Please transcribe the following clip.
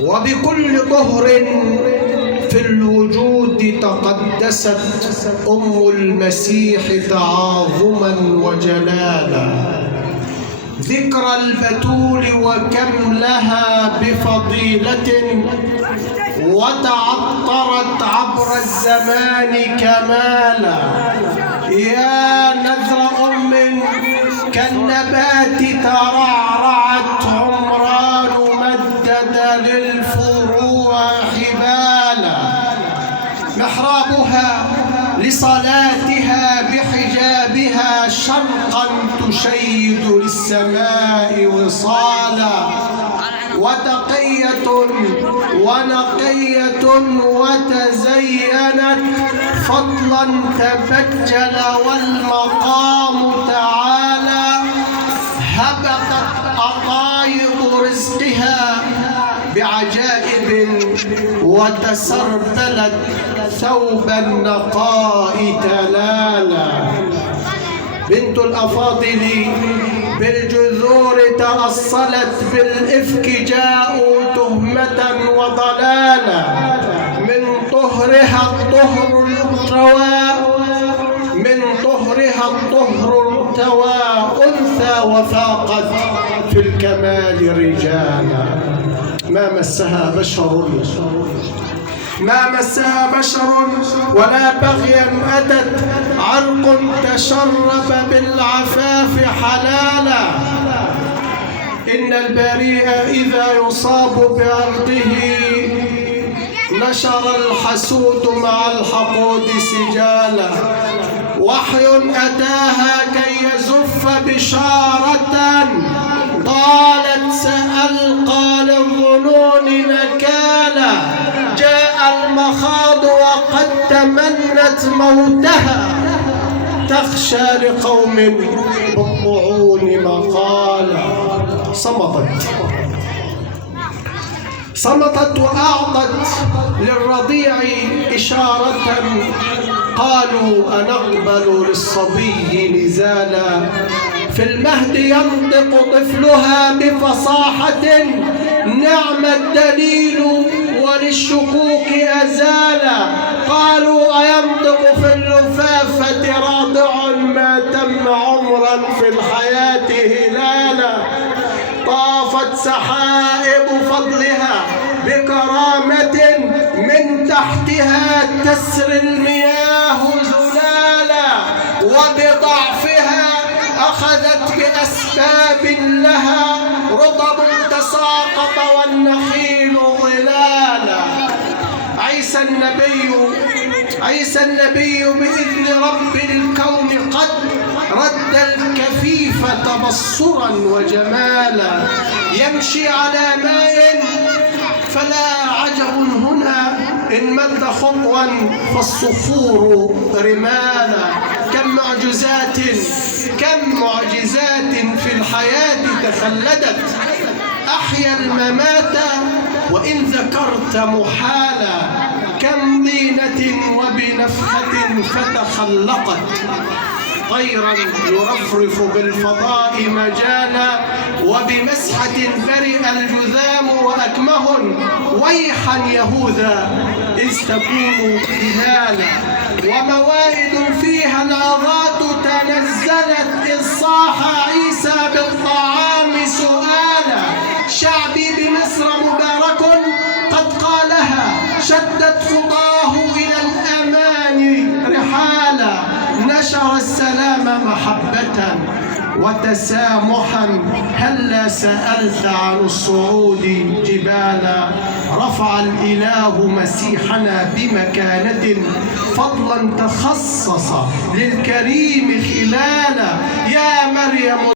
وبكل طهر في الوجود تقدست أم المسيح تعاظما وجلالا. ذكرى البتول وكم لها بفضيلة، وتعطرت عبر الزمان كمالا. يا نذر أم كالنبات ترعرعت، عمران مدد للفروع حبالا. محرابها لصلاتها بحجابها شرقا تشيد للسماء وصالا. وتقية ونقية وتزينت، فضلا تبجل والمقام تعالى. هبطت أطايب رزقها بعجائب، وتسربلت ثوب النقاء تلالا. بنت الأفاضل بالجذور تأصلت، بالإفك جاءوا تهمة وضلالا. من طهرها الطهر ارتوى، من طهرها الطهر ارتوى أنثى، وفاقت في الكمال رجالا. ما مسها بشر، ما مسها بشر ولا بغيا أتت، عرق تشرف بالعفاف حلالا. إن البريء إذا يصاب بأرضه نشر الحسود مع الحقود سجالا. وحي أتاها كي يزف بشارة، قالت سألقى للظنون نكالا. جاء المخاض وقد تمنت موتها، تخشى لقوم بالطعون مقالا. صمتت وأعطت للرضيع إشارة، قالوا أنقبل للصبي نزالا. في المهد ينطق طفلها بفصاحة، نعم الدليل وللشكوك أزالا. قالوا أينطق في اللفافة راضع، ما تم عمرا في الحياة هلالا. طافت سحائب فضلها بكرامة، من تحتها تسري المياه زلالا. وبضعفها أخذت بأسباب لها، رطب تساقط والنخيل ظلالا. عيسى النبي بإذن رب الكون قد رد الكفيف تبصرا وجمالا. يمشي على ماء فلا عجب هنا، إن مد خطوا فالصخور رمالا. كم معجزات في الحياة تخلدت، أحيا الممات وإن ذكرت محالا. كم ضينة وبنفخة فتخلقت، طيرا يرفرف بالفضاء مجالا. وبمسحة برئ الجذام وأكمه، ويحا يهوذا إذ تكون هلالا. وموائد فيها العظات تنزلت، إذ صاح عيسى بالطعام سؤالا. شعبي بمصر مبارك قد قالها، شدت خطاه إلى الأمان رحالا. نشر السلام محبة وتسامحا، هلا سألت عن الصعود جبالا. رفع الإله مسيحنا بمكانة، فضلا تخصص للكريم خلالا. يا مريم